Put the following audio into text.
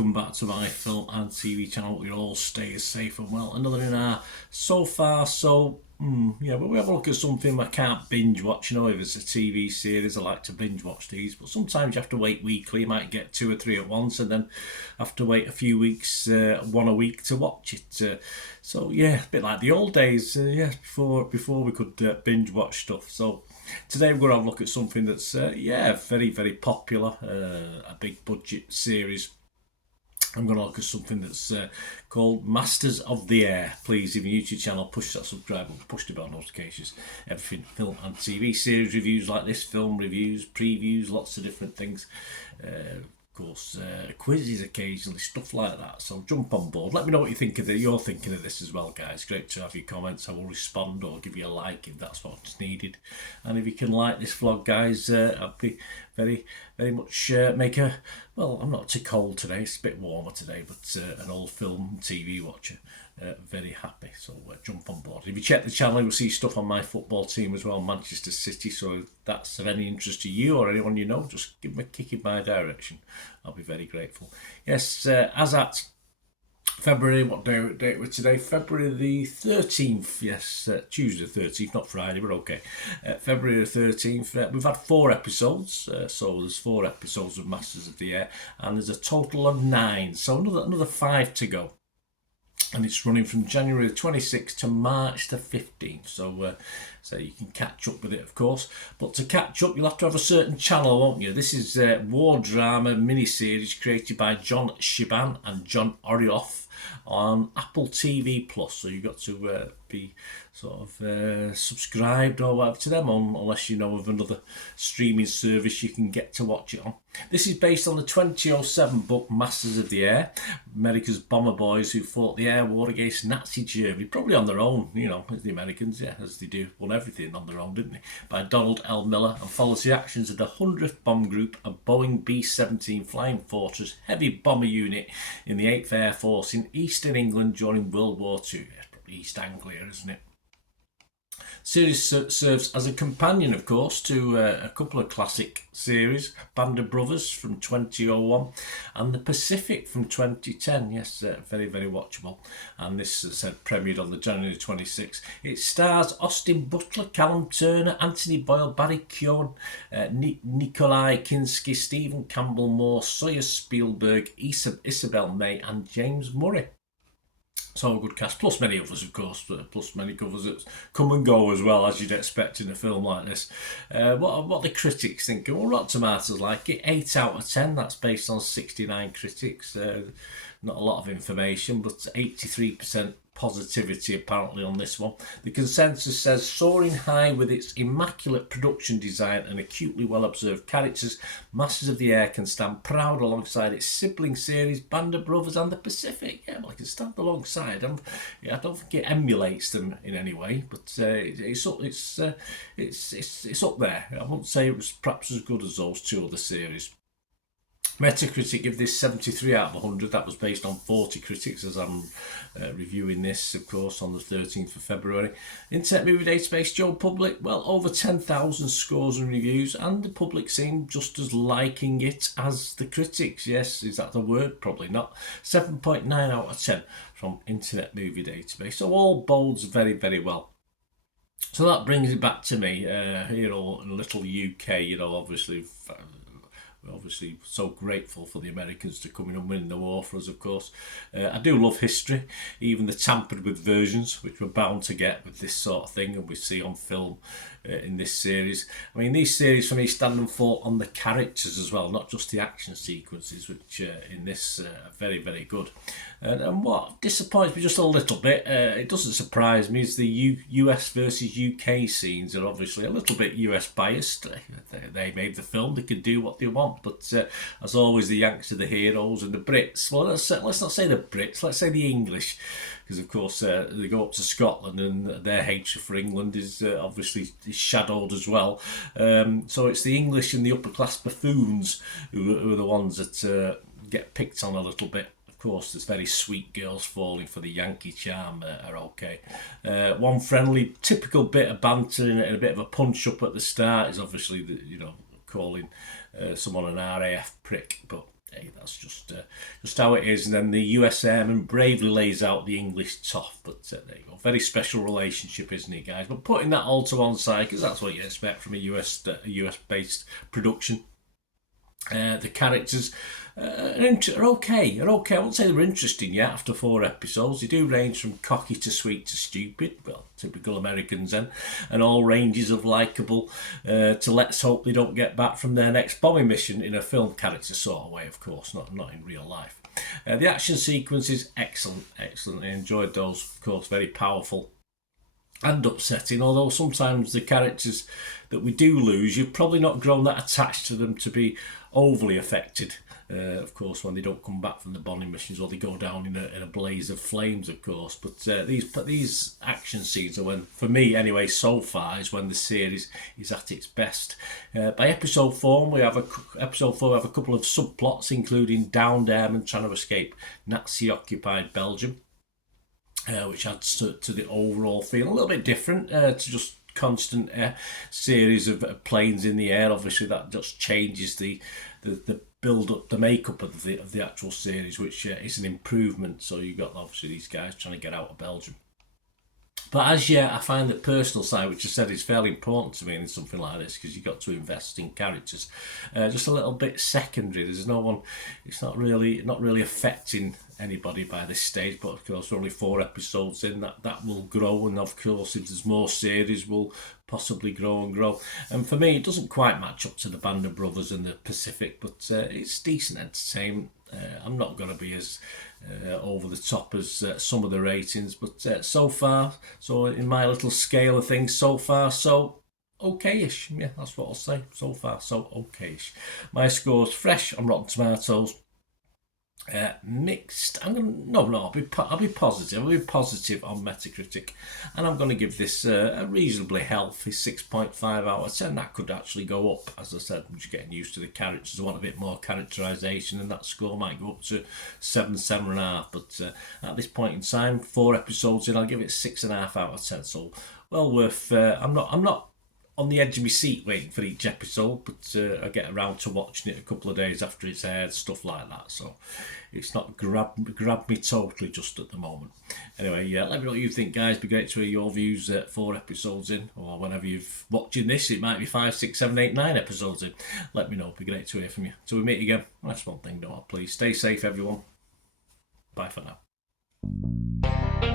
welcome back to my film and TV channel. We all stay safe and well. Another in our so far so yeah, but we have a look at something I can't binge watch. You know, if it's a TV series, I like to binge watch these, but sometimes you have to wait weekly. You might get 2 or 3 at once and then have to wait a few weeks, one a week to watch it. So yeah, a bit like the old days, yeah, before we could binge watch stuff. So today we're going to have a look at something that's yeah, very, very popular, a big budget series. I'm going to look at something that's called Masters of the Air. Please, if you're YouTube channel, push that subscribe button, push the bell notifications. Everything film and TV series reviews like this, film reviews, previews, lots of different things. Of course, quizzes occasionally, stuff like that. So jump on board. Let me know what you think of you're thinking of this as well, guys. Great to have your comments. I will respond or give you a like if that's what's needed. And if you can like this vlog, guys, I'd be very, very much make a, well, I'm not too cold today. It's a bit warmer today, but an old film TV watcher. Very happy, so jump on board. If you check the channel, you'll see stuff on my football team as well, Manchester City. So if that's of any interest to you or anyone you know, just give them a kick in my direction. I'll be very grateful. Yes, as at February, what date we're today? February the 13th, yes, Tuesday the 13th, not Friday, but okay. February the 13th, we've had 4 episodes, so there's 4 episodes of Masters of the Air, and there's a total of 9, so another 5 to go. And it's running from January the 26th to March the 15th. So you can catch up with it, of course. But to catch up, you'll have to have a certain channel, won't you? This is a war drama miniseries created by John Shiban and John Orioff on Apple TV Plus. So you've got to be sort of subscribed or whatever to them unless you know of another streaming service you can get to watch it on. This is based on the 2007 book Masters of the Air, America's bomber boys who fought the air war against Nazi Germany, probably on their own, you know, as the Americans, yeah, as they do, won everything on their own, didn't they? By Donald L. Miller, and follows the actions of the 100th Bomb Group, a Boeing B-17 Flying Fortress heavy bomber unit in the 8th Air Force in eastern England during World War II. Yeah, probably East Anglia, isn't it? Series serves as a companion, of course, to a couple of classic series, Band of Brothers from 2001 and The Pacific from 2010. Yes, very, very watchable. And this, as I said, premiered on the January 26th. It stars Austin Butler, Callum Turner, Anthony Boyle, Barry Keoghan, Nikolai Kinski, Stephen Campbell Moore, Sawyer Spielberg, Isabel May and James Murray. So a good cast, plus many others, of course, plus many covers that come and go as well, as you'd expect in a film like this. What the critics think? Well, Rotten Tomatoes like it, 8 out of 10. That's based on 69 critics. Not a lot of information, but 83% positivity apparently on this one. The consensus says soaring high with its immaculate production design and acutely well observed characters, Masters of the Air can stand proud alongside its sibling series Band of Brothers and The Pacific. Yeah, well, it can stand alongside them. I don't think it emulates them in any way, but it's up there. I wouldn't say it was perhaps as good as those 2 other series. Metacritic give this 73 out of 100. That was based on 40 critics, as I'm reviewing this, of course, on the 13th of February. Internet Movie Database, Joe Public, well, over 10,000 scores and reviews, and the public seem just as liking it as the critics. Yes, is that the word? Probably not. 7.9 out of 10 from Internet Movie Database. So all bodes very, very well. So that brings it back to me here in little UK, you know, obviously. We're obviously so grateful for the Americans to come in and win the war for us, of course. I do love history, even the tampered with versions, which we're bound to get with this sort of thing, and we see on film in this series. I mean, these series for me stand and fall on the characters as well, not just the action sequences, which in this are very, very good. And what disappoints me just a little bit, it doesn't surprise me, is the US versus UK scenes are obviously a little bit US biased. They made the film, they can do what they want, but as always, the Yanks are the heroes and the Brits, well, let's not say the Brits, let's say the English, because of course they go up to Scotland and their hatred for England is obviously shadowed as well. So it's the English and the upper class buffoons who are the ones that get picked on a little bit. Of course, there's very sweet girls falling for the Yankee charm are okay. One friendly, typical bit of banter and a bit of a punch up at the start is obviously calling someone an RAF prick, but hey, that's just how it is. And then the US Airman bravely lays out the English toff. But there you go. Very special relationship, isn't it, guys? But putting that all to one side, because that's what you expect from a US-based production. The characters are okay. I won't say they're interesting yet after 4 episodes. They do range from cocky to sweet to stupid. Well, typical Americans then. And all ranges of likeable to let's hope they don't get back from their next bombing mission in a film character sort of way, of course, not in real life. The action sequence is excellent. I enjoyed those, of course, very powerful and upsetting, although sometimes the characters that we do lose, you've probably not grown that attached to them to be overly affected. Of course, when they don't come back from the bombing missions or they go down in a blaze of flames, of course. But these action scenes are when, for me anyway, so far, is when the series is at its best. By episode 4, we have a couple of subplots, including downed airmen trying to escape Nazi-occupied Belgium, which adds to the overall feel. A little bit different to just constant series of planes in the air. Obviously, that just changes the build up, the makeup of the actual series, which is an improvement. So you've got obviously these guys trying to get out of Belgium. But as yet, I find the personal side, which I said is fairly important to me in something like this, because you've got to invest in characters, just a little bit secondary. There's no one. It's not really affecting anybody by this stage. But of course, we're only 4 episodes in. That will grow, and of course, if there's more series, will possibly grow. And for me, it doesn't quite match up to the Band of Brothers and the Pacific, but it's decent entertainment. I'm not going to be as over the top as some of the ratings, but so far, so in my little scale of things, so far, so okay-ish. Yeah, that's what I'll say. So far, so okay-ish. My score's fresh on Rotten Tomatoes. Mixed. I'll be positive. I'll be positive on Metacritic, and I'm going to give this a reasonably healthy 6.5 out of 10. That could actually go up, as I said. I'm just getting used to the characters. I want a bit more characterisation, and that score might go up to 7.5. But at this point in time, 4 episodes in, I'll give it 6.5 out of 10. So well worth. I'm not on the edge of my seat waiting for each episode, but I get around to watching it a couple of days after it's aired, stuff like that. So it's not grabbed me totally just at the moment. Anyway, let me know what you think, guys. It'd be great to hear your views 4 episodes in, or whenever you've watching this. It might be 5, 6, 7, 8, 9 episodes in. Let me know. It'd be great to hear from you. Till we meet again. That's one thing, don't I? Please stay safe, everyone. Bye for now.